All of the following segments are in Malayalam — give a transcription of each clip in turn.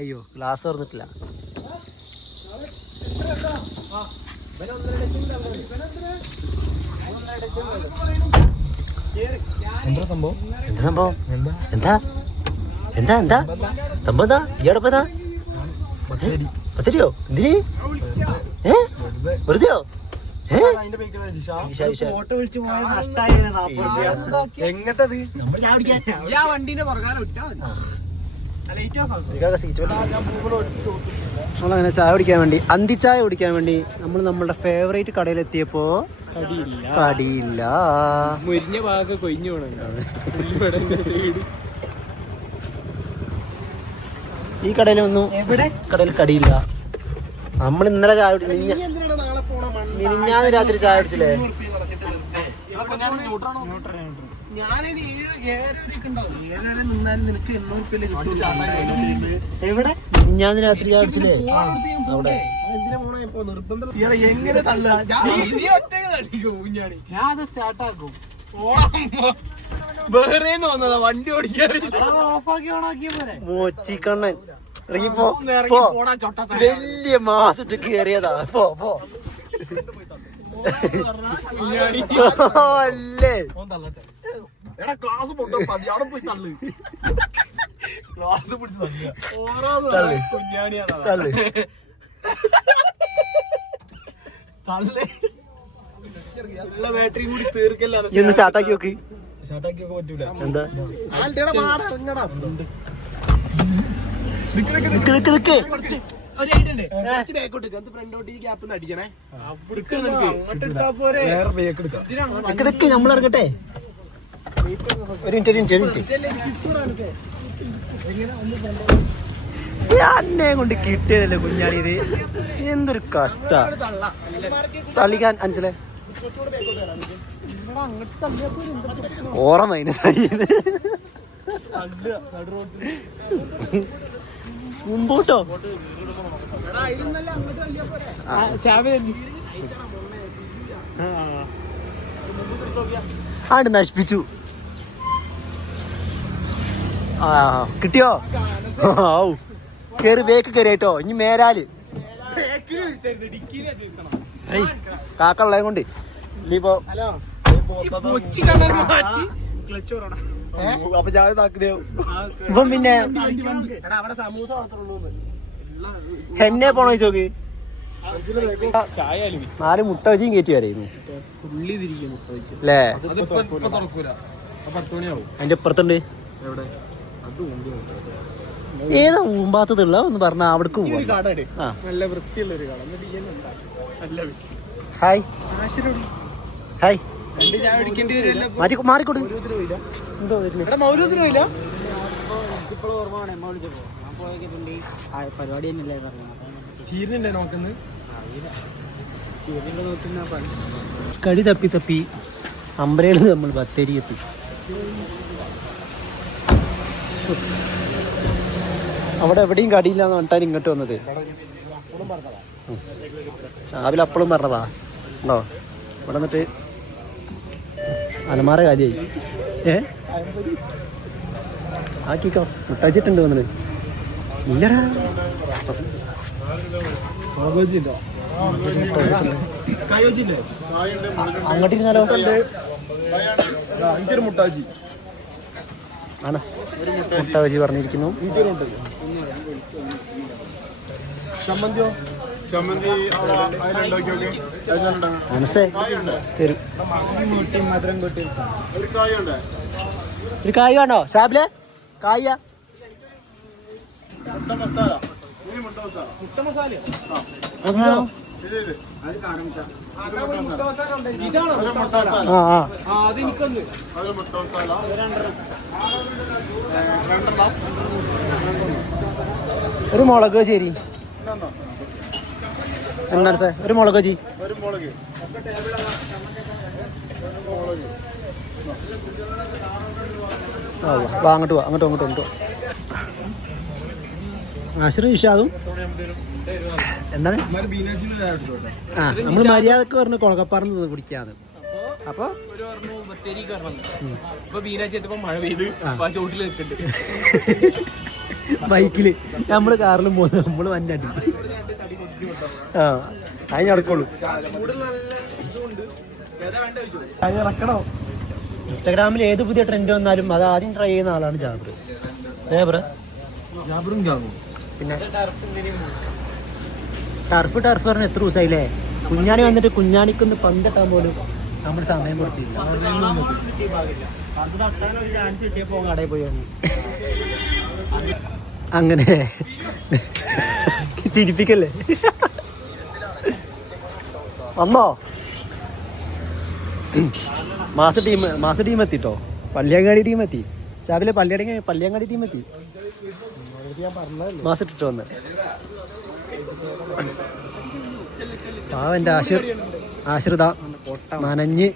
അയ്യോ ഗ്ലാസ് തുറന്നിട്ടില്ല. എന്താ സംഭവം? എന്താ എന്താ എന്താ സംഭവം? എന്താ ഇയാടെപ്പതാ പത്തരിയോ? എന്തിന്? വെറുതെയോ? എങ്ങട്ടത്? നമ്മളങ്ങനെ ചായ കുടിക്കാൻ വേണ്ടി, അന്തിച്ചായ കുടിക്കാൻ വേണ്ടി നമ്മൾ നമ്മളുടെ ഫേവറേറ്റ് കടയിലെത്തിയപ്പോ കടിയില്ല. മുരിഞ്ഞ ഭാഗം കൊഴിഞ്ഞു പോണ ഈ കടയിലൊന്നും കടയിൽ കടിയില്ല. നമ്മൾ ഇന്നലെ ചായ മിനിഞ്ഞാന്ന് രാത്രി ചായ കുടിച്ചില്ലേ? എവിടെ മിനിഞ്ഞാന്ന് രാത്രി ചായ കുടിച്ചില്ലേ? അവിടെ എങ്ങനെ സ്റ്റാർട്ടാക്കും. വേറെ തോന്നതാ വണ്ടി ഓടിക്കാറ്. മോച്ചിക്കണ്ണൻ വലിയ മാസിട്ട് കേറിയതാ. അല്ലേ ക്ലാസ് ബാറ്ററി കൂടി തീർക്കല്ല. സ്റ്റാർട്ടാക്കി നോക്ക്. സ്റ്റാർട്ടാക്കി നോക്കാൻ പറ്റൂല. എന്താ നമ്മളിറങ്ങട്ടെ? ഒരു മിനിറ്റ് എന്നെ കൊണ്ട് കിട്ടിയതല്ലേ കുഞ്ഞാണിത്. എന്തൊരു കഷ്ട തള്ളിക്കാൻ മനസ്സിലായി. ഓറ മൈനസായി. മുമ്പോട്ടോ ആണ്ട് നശിപ്പിച്ചു. കിട്ടിയോ? കേറി ബേക്ക് കയറിട്ടോ. ഇനി മേലാല് കാക്കുള്ളേ കൊണ്ട് ഇനിയിപ്പോ ഇപ്പം പിന്നെ എന്നെ പോണോ ചോക്ക്? 4 മുട്ട വെച്ചും കയറ്റി വരായിരുന്നു അല്ലേ? അതിന്റെ അപ്പുറത്തുണ്ട്. ഏതാ ഊമ്പാത്തതുള്ള ഒന്ന് പറഞ്ഞ അവിടേക്ക് പോവാ. ഹായ് ഹായ് മാറിക്കൊടു. എന്തോ പരിപാടി കടി തപ്പി തപ്പി അമ്പലയിൽ നമ്മൾ ബത്തേരി എത്തി. അവിടെ എവിടെയും കടിയില്ലാന്ന് പറഞ്ഞിട്ടാണ് ഇങ്ങോട്ട് വന്നത്. രാവിലെ അപ്പളും പറഞ്ഞതാ ഉണ്ടോ? ഇവിടെ വന്നിട്ട് അലമാര കാലിയായി. ആക്കിക്കോ. മുട്ടാച്ചിട്ടുണ്ട് വന്നിട്ട്. ഇല്ലടാ അങ്ങോട്ടിരുന്നാലോ? മുട്ടാജി അനസ് മുട്ടാജി പറഞ്ഞിരിക്കുന്നു. മനസ്സേ തരും. ഒരു കായ് വേണോ ഷാബിലെ? കായ ഒരു മുളക് ശരി. എന്താണ് സാർ? ഒരു മുളക് ചി. അങ്ങോട്ട് പോവാ. അങ്ങോട്ടോ ആശ്രയ ഇഷാദും എന്താണ്? നമ്മൾ മര്യാദക്ക് പറഞ്ഞ് കൊളക്കപ്പാറന്ന് കുടിക്കാന്ന്. അപ്പൊ ഒരു പറഞ്ഞു ബത്തേരിക്ക് പറഞ്ഞു. ഇപ്പൊ ബീനാഴ്ച എത്തിയപ്പോ മഴ പെയ്ത് ചോട്ടിൽ നിൽക്കുന്നുണ്ട്. ബൈക്കില് നമ്മള് കാറിലും പോകുന്നത് നമ്മള് വണ്ടി ആ അതിന് നടക്കുള്ളൂ. ഇൻസ്റ്റാഗ്രാമിൽ ഏത് പുതിയ ട്രെൻഡ് വന്നാലും അത് ആദ്യം ട്രൈ ചെയ്യുന്ന ആളാണ് ജാബർ. ജാബറും ജാബും. പിന്നെ ടർഫ് പറഞ്ഞ എത്ര ദിവസമായില്ലേ? കുഞ്ഞാണി വന്നിട്ട് കുഞ്ഞാണിക്കൊന്ന് പന്തിട്ടാൻ പോലും നമ്മൾ സമയം കൊടുത്തില്ല. കടയിൽ പോയി അങ്ങനെ ചിരിപ്പിക്കല്ലേ. വന്നോ മാസ ടീം എത്തിട്ടോ. പള്ളിയങ്ങാടി ടീം എത്തി. രാവിലെ പള്ളിയങ്ങാടി ടീം എത്തി. മാസം ഇട്ടിട്ട് വന്ന് എന്റെ ആശ്രിത നനഞ്ഞ്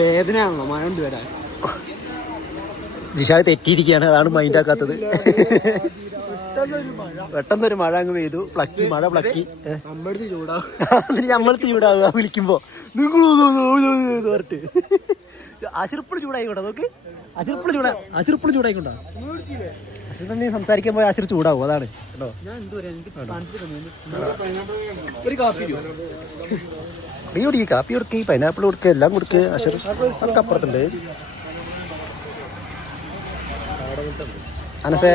വേദനയാണല്ലോ മഴ കൊണ്ട് വരാൻ. ജിഷാദ് തെറ്റിയിരിക്കുകയാണ്, അതാണ് മൈൻഡ് ആക്കാത്തത്. പെട്ടെന്നൊരു മഴ അങ്ങ് പെയ്തു. മഴ പ്ലക്കി നമ്മളടുത്ത് ചൂടാവുക വിളിക്കുമ്പോ പറഞ്ഞിട്ട്. ആശിർപ്പിള് ചൂടായിക്കോട്ടെ നോക്ക്. ആശിർപ്പിള് ചൂടായിക്കോട്ടെ. ആശിർ തന്നെ സംസാരിക്കാൻ പോയി ആശിർ ചൂടാവും. അതാണ് കേട്ടോ. കാപ്പി കൊടുക്കി, പൈനാപ്പിൾ കൊടുക്കുക, എല്ലാം കൊടുക്കുക. ആശിർ ഒക്കെ അപ്പുറത്തുണ്ട്. അനസെ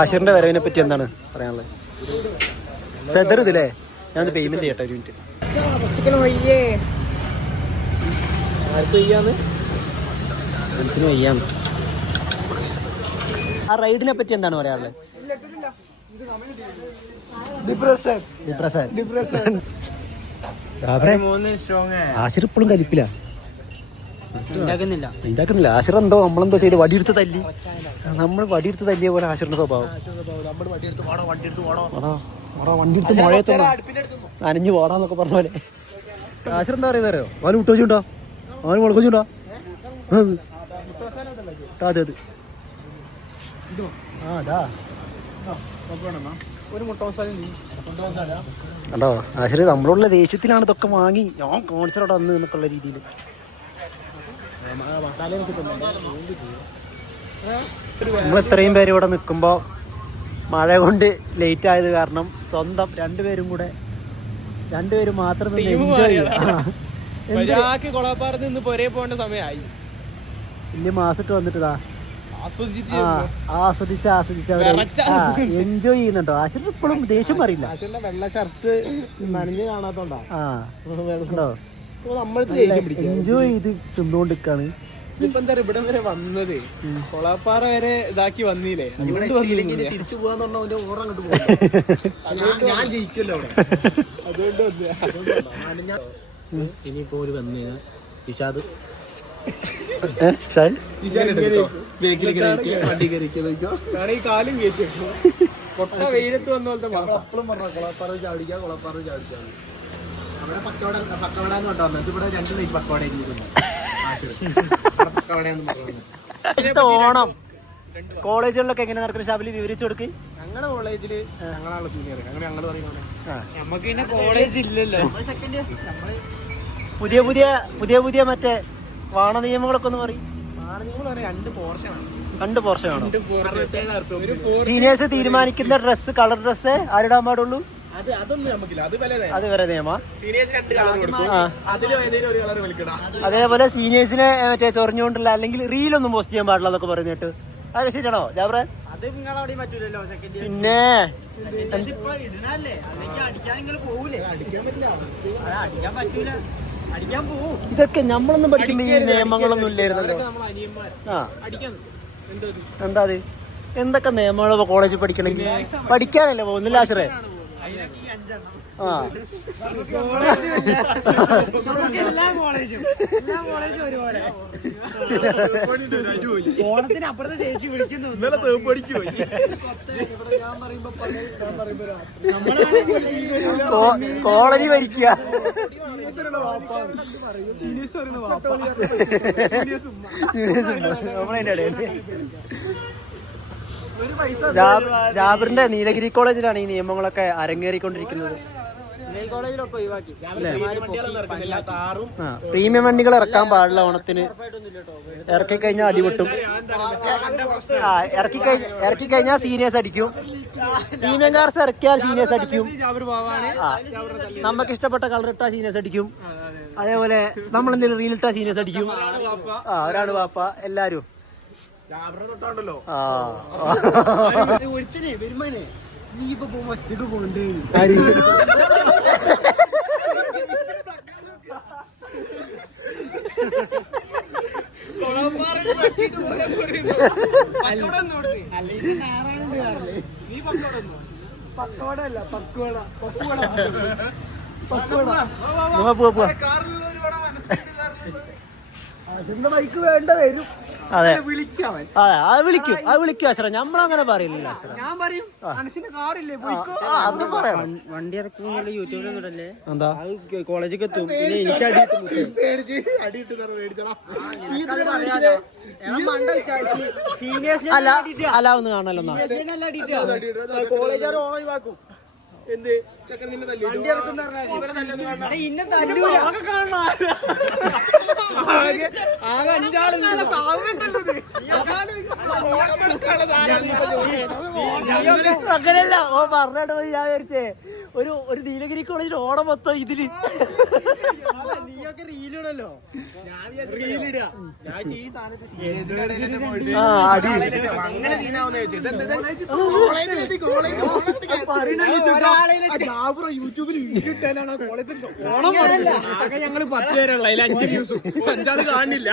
ആശിറിന്റെ വരവിനെ പറ്റി എന്താണ് പറയാനുള്ളത്? സെദർ ഇതില്ലേ, ഞാൻ പേയ്മെന്റ് ചെയ്യട്ടെ ഒരു മിനിറ്റ്. മനസ്സിന് വയ്യാന്ന്. ആ റൈഡിനെ പറ്റി എന്താണ് പറയാനുള്ളത്? ആശിർ ഇപ്പോഴും കലിപ്പില്ല, ഉണ്ടാക്കുന്നില്ല. ആശിർ എന്തോ നമ്മളെന്തോ ചെയ്ത് വടിയെടുത്ത് തല്ലി. നമ്മൾ വടിയെടുത്ത് തല്ലിയ പോലെ ആശിറിന്റെ സ്വഭാവം. വണ്ടിയെടുത്ത് മഴയത്ത് നനഞ്ഞു പോടാന്നൊക്കെ പറഞ്ഞ പോലെ. ആശിർ എന്താ പറയുന്നറിയോ? അവന് വിട്ടുവച്ചുണ്ടോ, അവന് മുളക്കുണ്ടോ? അതെ കണ്ടോ ആശിർ നമ്മളുള്ള ദേഷ്യത്തിലാണ് ഇതൊക്കെ വാങ്ങി ഞാൻ കാണിച്ചോട്ടെ അന്ന് എന്നൊക്കെയുള്ള രീതിയിൽ. നമ്മൾ ഇത്രയും പേര് ഇവിടെ നിൽക്കുമ്പോൾ മഴ കൊണ്ട് ലേറ്റ് ആയത് കാരണം സ്വന്തം രണ്ടുപേരും മാത്രം എൻജോയ് പോകേണ്ട സമയമായി. വലിയ മാസമൊക്കെ വന്നിട്ടാ ആസ്വദിച്ച് എൻജോയ് ചെയ്യുന്നുണ്ടോ? ആശിർ ഇപ്പോഴും ദേഷ്യം പറയില്ല. വെള്ള ഷർട്ട് നനഞ്ഞ് കാണാത്തോണ്ടോ എൻജോയ് ചെയ്ത് തിന്നുകൊണ്ടിരിക്കാണ്. ഇപ്പൊ എന്താ ഇവിടം വരെ വന്നത്, കൊളാപ്പാറ വരെ ഇതാക്കി വന്നില്ലേ? തിരിച്ചു പോവാന്ന് പറഞ്ഞ ഓർമ്മ അങ്ങോട്ട് പോകും. ഞാൻ ജയിക്കല്ലോ അവിടെ. ഇനിയിപ്പോ ഒരു വന്നു കഴിഞ്ഞാൽ ഇഷാദ് ഈ കാലും കയറ്റി പൊട്ട വെയിലത്ത് വന്ന പോലത്തെ എപ്പോഴും പറഞ്ഞ കൊളാപ്പാറ ചാടിക്കാം. അവിടെ പക്കവടന്ന് കേട്ടോ വന്നത്. ഇവിടെ 2 മിനിറ്റ് പക്കവട ഓണം കോളേജുകളിലൊക്കെ എങ്ങനെ നടക്കുന്ന ഷാബിലി വിവരിച്ചു കൊടുക്ക്. ഞങ്ങളുടെ കോളേജില് ഞങ്ങളാണ് സീനിയർ. അങ്ങനെ ഞങ്ങൾ പറയുന്നത് നമുക്ക് പിന്നെ കോളേജ് ഇല്ലല്ലോ. പുതിയ മറ്റേ വാണ നിയമങ്ങളൊക്കെ ഒന്ന് പറയും. 2 പോർഷനാണോ? സീനിയേഴ്സ് തീരുമാനിക്കുന്ന ഡ്രസ്, കളർ ഡ്രസ് ആരിടാൻ പാടുള്ളൂ. അത് വരെ നിയമ. അതേപോലെ സീനിയേഴ്സിനെ മറ്റേ ചൊറിഞ്ഞുകൊണ്ടുള്ള അല്ലെങ്കിൽ റീലൊന്നും പോസ്റ്റ് ചെയ്യാൻ പാടില്ല എന്നൊക്കെ പറയുന്ന കേട്ട്. അത് ശരിയാണോ ജാബ്രെ? പിന്നെ ഇതൊക്കെ നമ്മളൊന്നും പഠിക്കുമ്പോ ഈ നിയമങ്ങളൊന്നും ഇല്ലായിരുന്നല്ലോ. എന്താ അത്? എന്തൊക്കെ നിയമങ്ങളൊക്കെ കോളേജിൽ പഠിക്കണമെങ്കിൽ പഠിക്കാനല്ലേ പോകുന്നില്ല ആശ്രയ. ഓണത്തിനപ്പുറത്തെ ചേച്ചി വിളിക്കുന്നു. കോളനി ഭരിക്കുക. ജാബിറിന്റെ നീലഗിരി കോളേജിലാണ് ഈ നിയമങ്ങളൊക്കെ അരങ്ങേറിക്കൊണ്ടിരിക്കുന്നത്. കോളേജിലൊക്കെ ഒഴിവാക്കി. പ്രീമിയം വണ്ടികൾ ഇറക്കാൻ പാടില്ല ഓണത്തിന്. ഇറക്കി കഴിഞ്ഞാൽ അടിപൊട്ടും. ഇറക്കി കഴിഞ്ഞാൽ സീനിയേഴ്സ് അടിക്കും. പ്രീമിയം കാർസ് ഇറക്കിയാൽ സീനിയേഴ്സ് അടിക്കും. നമുക്ക് ഇഷ്ടപ്പെട്ട കളർ ഇട്ടാ സീനിയേഴ്സ് അടിക്കും. അതേപോലെ നമ്മൾ എന്തെങ്കിലും റീൽ ഇട്ടാ സീനിയേഴ്സ് അടിക്കും. ഒരാണ് പാപ്പ എല്ലാരും. നീ ഇപ്പൊ പോകുമ്പോ ഒറ്റക്ക് പോകണ്ടേ? ബൈക്ക് വേണ്ട വരും. അതെ അത് വിളിക്കും അശ്ര. നമ്മളങ്ങനെ പറയില്ല അശ്ര. ഞാൻ പറയും മനുഷ്യന്റെ കാറില്ലേ പോയിക്കോ. അത് പറയണം. വണ്ടി ഇറക്കുമ്പോൾ യൂട്യൂബിലൊന്നും ഇടല്ലേ? എന്താ കോളേജിൽ എത്തും. അല്ല ഒന്ന് കാണല്ലോ. കോളേജുകാർ ഓണം ഒഴിവാക്കും. എന്ത് വണ്ടി ഇറക്കുന്ന ആകെ 5 ആളുണ്ട്. അങ്ങനെയല്ല ഓ പറഞ്ഞിട്ട് പോയി. ഞാൻ വിചാരിച്ചേ ഒരു നീലഗിരി കോളേജിൽ ഓണം മൊത്തം ഇതില്. നീയൊക്കെ റീലിടല്ലോ. യൂട്യൂബിൽ വീഡിയോ ഇട്ടാലാണ് കോളേജിൽ ആകെ ഞങ്ങള് 10 പേരുള്ള 5 വ്യൂസും 5 ആള് കാണില്ല.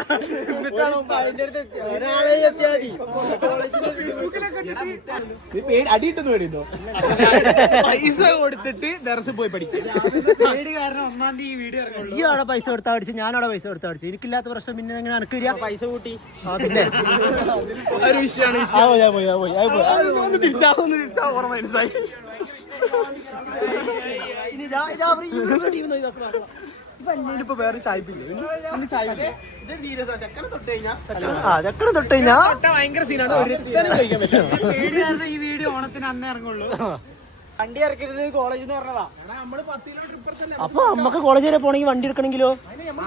എന്നിട്ടാണ് അതിന്റെ അടുത്ത് ഒരാളെ എത്തിയാൽ അടിയിട്ടൊന്നും പേടിയുണ്ടോ? പൈസ കൊടുത്തിട്ട് ദർസിൽ പോയി പഠിക്കും. കാരണം 1-ാം തീയതി വീഡിയോ ഇറങ്ങുള്ളൂ. ഈ അവിടെ പൈസ കൊടുത്താ പഠിച്ചു, ഞാനവിടെ പൈസ കൊടുത്താ പഠിച്ചു. എനിക്കില്ലാത്ത പ്രശ്നം പിന്നെ എങ്ങനെ എനക്ക് വരിക? പൈസ കൂട്ടി. പിന്നെ ഒരു വിഷയമാണ്. മനസ്സിലായി. ഇപ്പൊ വേറെ ചായ്പില്ലേ? ചക്കര തൊട്ട് കഴിഞ്ഞാ ഭയങ്കര സീനാണ്. ഈ വീഡിയോ ഓണത്തിന് അന്നേ ഇറങ്ങുള്ളൂ. വണ്ടി ഇറക്കരുത് കോളേജിൽ നിന്ന് പറഞ്ഞതാ. അപ്പൊ നമ്മക്ക് കോളേജ് വരെ പോണെങ്കിൽ വണ്ടി എടുക്കണെങ്കിലോ?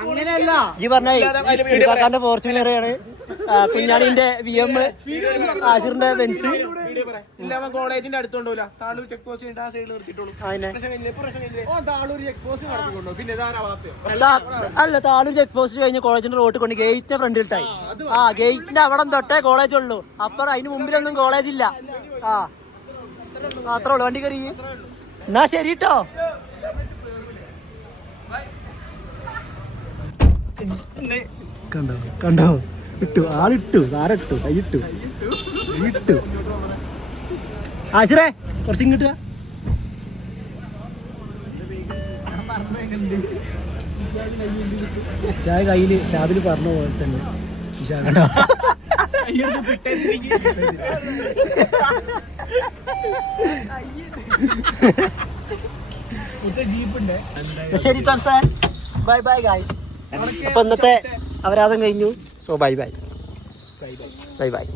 അങ്ങനെയല്ല. ഈ പറഞ്ഞ ഫോർച്യൂണറാണ്, കുഞ്ഞാണിന്റെ VM, ആഷിറിന്റെ ബെൻസ്. കോളേജിന്റെ അടുത്തുണ്ടോല താളൂർ ചെക്ക് പോസ്റ്റ് ആ സൈഡിൽ നിർത്തിയിട്ടുള്ളൂ. അല്ല, താളൂർ ചെക്ക് പോസ്റ്റ് കഴിഞ്ഞ് കോളേജിന്റെ റോഡ് കൊണ്ട് ഗേറ്റിന്റെ ഫ്രണ്ടിലിട്ടായി. ഗേറ്റിന്റെ അവിടെ തൊട്ടേ കോളേജ് ഉള്ളൂ. അപ്പുറം അതിന് മുമ്പിലൊന്നും കോളേജില്ല. അത്രേ ഉള്ളു. വണ്ടി കയറി. എന്നാ ശരി കേട്ടോ. കണ്ടോ ഇട്ടു, ആളിട്ടു, ആരട്ടു, കൈയിട്ടു, ഇട്ടു. ആശിറേ കുറച്ച് ഇങ്ങോട്ട് ചായ കയ്യില് ഷാബില് പറഞ്ഞ പോലെ തന്നെ. കണ്ടോ ശരി ട്രാൻസ്ഫർ. Bye bye guys. അപ്പൊ ഇന്നത്തെ അപരാധം കഴിഞ്ഞു. So bye bye. Bye bye.